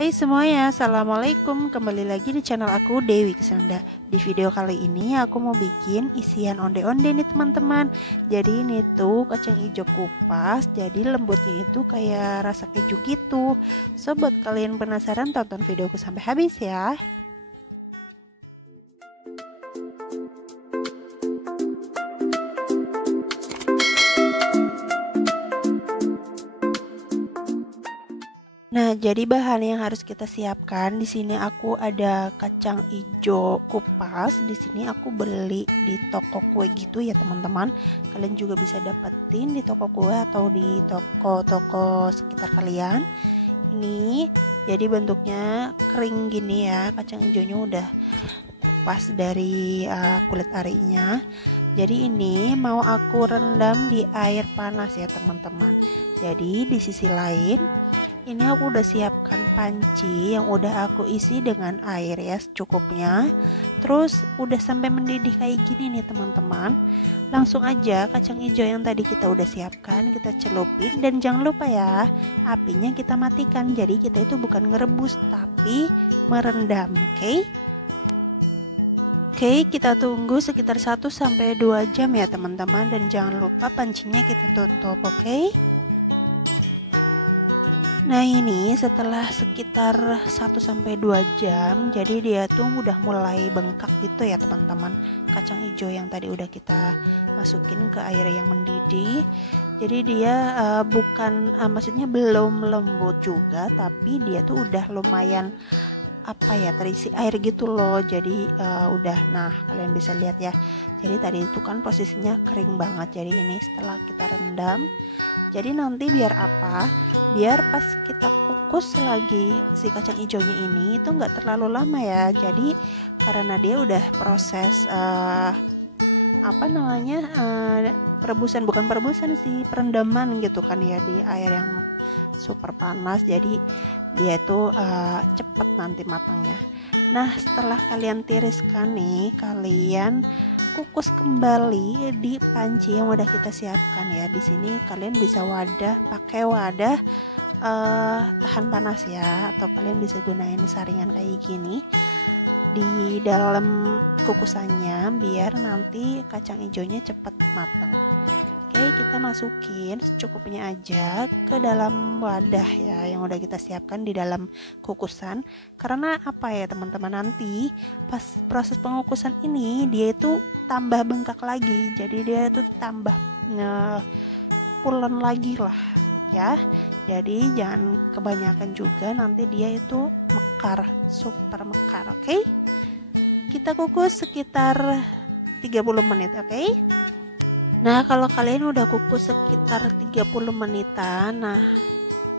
Hai semuanya, Assalamualaikum. Kembali lagi di channel aku, Dewi Kesanda. Di video kali ini aku mau bikin isian onde-onde nih teman-teman. Jadi ini tuh kacang hijau kupas, jadi lembutnya itu kayak rasa keju gitu. So buat kalian penasaran, tonton videoku sampai habis ya. Nah, jadi bahan yang harus kita siapkan di sini aku ada kacang hijau kupas. Di sini aku beli di toko kue gitu ya, teman-teman. Kalian juga bisa dapetin di toko kue atau di toko-toko sekitar kalian. Ini jadi bentuknya kering gini ya. Kacang hijaunya udah kupas dari kulit arinya. Jadi ini mau aku rendam di air panas ya, teman-teman. Jadi di sisi lain ini aku udah siapkan panci yang udah aku isi dengan air ya secukupnya. Terus udah sampai mendidih kayak gini nih teman-teman. Langsung aja kacang hijau yang tadi kita udah siapkan kita celupin, dan jangan lupa ya apinya kita matikan. Jadi kita itu bukan ngerebus tapi merendam, oke? Oke, kita tunggu sekitar 1-2 jam ya teman-teman, dan jangan lupa pancinya kita tutup, oke? Nah ini setelah sekitar 1-2 jam, jadi dia tuh udah mulai bengkak gitu ya teman-teman. Kacang hijau yang tadi udah kita masukin ke air yang mendidih. Jadi dia maksudnya belum lembut juga, tapi dia tuh udah lumayan terisi air gitu loh. Jadi nah kalian bisa lihat ya. Jadi tadi itu kan posisinya kering banget. Jadi ini setelah kita rendam, jadi nanti biar biar pas kita kukus lagi si kacang hijaunya ini itu nggak terlalu lama ya. Jadi karena dia udah proses bukan perebusan sih, perendaman gitu kan ya di air yang super panas. Jadi dia itu cepet nanti matangnya. Nah setelah kalian tiriskan nih, kalian kukus kembali di panci yang udah kita siapkan ya. Di sini kalian bisa pakai wadah tahan panas ya, atau kalian bisa gunain saringan kayak gini di dalam kukusannya biar nanti kacang hijaunya cepet matang. Oke, kita masukin secukupnya aja ke dalam wadah ya yang udah kita siapkan di dalam kukusan. Karena ya teman-teman, nanti pas proses pengukusan ini dia itu tambah bengkak lagi. Jadi dia itu tambah pulen lagi lah ya. Jadi jangan kebanyakan juga, nanti dia itu mekar, super mekar. Oke, kita kukus sekitar 30 menit. Oke. Nah kalau kalian udah kukus sekitar 30 menitan, nah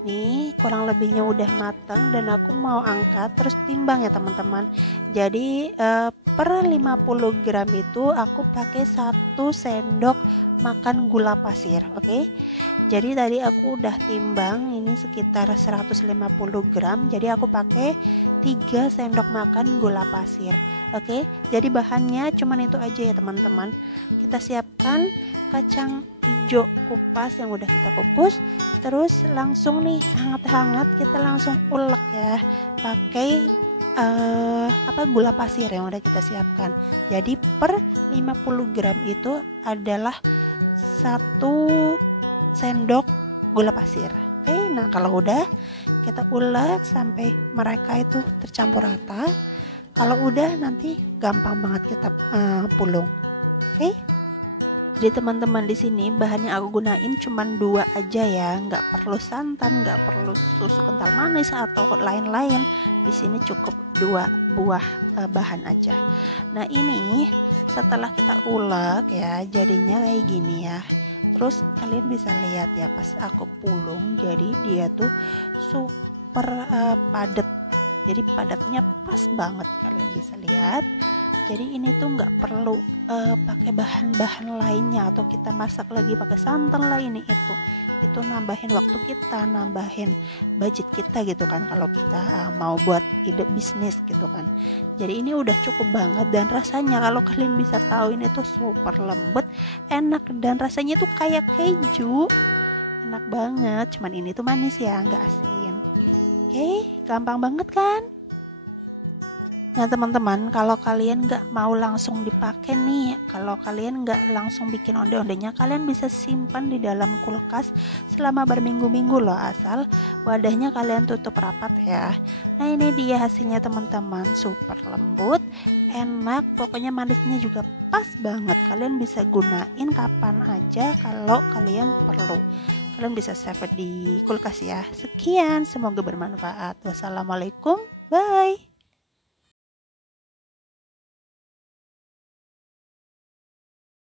nih kurang lebihnya udah matang, dan aku mau angkat terus timbang ya teman-teman. Jadi per 50 gram itu aku pakai 1 sendok makan gula pasir. Oke. Jadi tadi aku udah timbang ini sekitar 150 gram, jadi aku pakai 3 sendok makan gula pasir. Oke, jadi bahannya cuman itu aja ya teman-teman. Kita siapkan kacang hijau kupas yang udah kita kukus, terus langsung nih hangat-hangat kita langsung ulek ya pakai gula pasir yang udah kita siapkan. Jadi per 50 gram itu adalah 1 sendok gula pasir. Oke, nah kalau udah kita ulek sampai mereka itu tercampur rata. Kalau udah nanti gampang banget kita pulung. Oke. Jadi teman-teman, di sini bahan yang aku gunain cuman 2 aja ya, nggak perlu santan, nggak perlu susu kental manis atau lain-lain. Di sini cukup 2 buah bahan aja. Nah ini setelah kita ulek ya, jadinya kayak gini ya. Terus kalian bisa lihat ya pas aku pulung, jadi dia tuh super padat. Jadi padatnya pas banget, kalian bisa lihat. Jadi ini tuh nggak perlu pakai bahan-bahan lainnya atau kita masak lagi pakai santan lah ini itu nambahin waktu kita, nambahin budget kita gitu kan kalau kita mau buat ide bisnis gitu kan. Jadi ini udah cukup banget, dan rasanya kalau kalian bisa tahu ini tuh super lembut, enak, dan rasanya tuh kayak keju, enak banget. Cuman ini tuh manis ya, nggak asin. Oke, gampang banget kan? Nah teman-teman, kalau kalian nggak mau langsung dipakai nih, kalau kalian nggak langsung bikin onde-ondenya, kalian bisa simpan di dalam kulkas selama berminggu-minggu loh, asal wadahnya kalian tutup rapat ya. Nah ini dia hasilnya teman-teman, super lembut, enak, pokoknya manisnya juga pas banget. Kalian bisa gunain kapan aja kalau kalian perlu. Kalian bisa save di kulkas ya. Sekian, semoga bermanfaat. Wassalamualaikum, bye.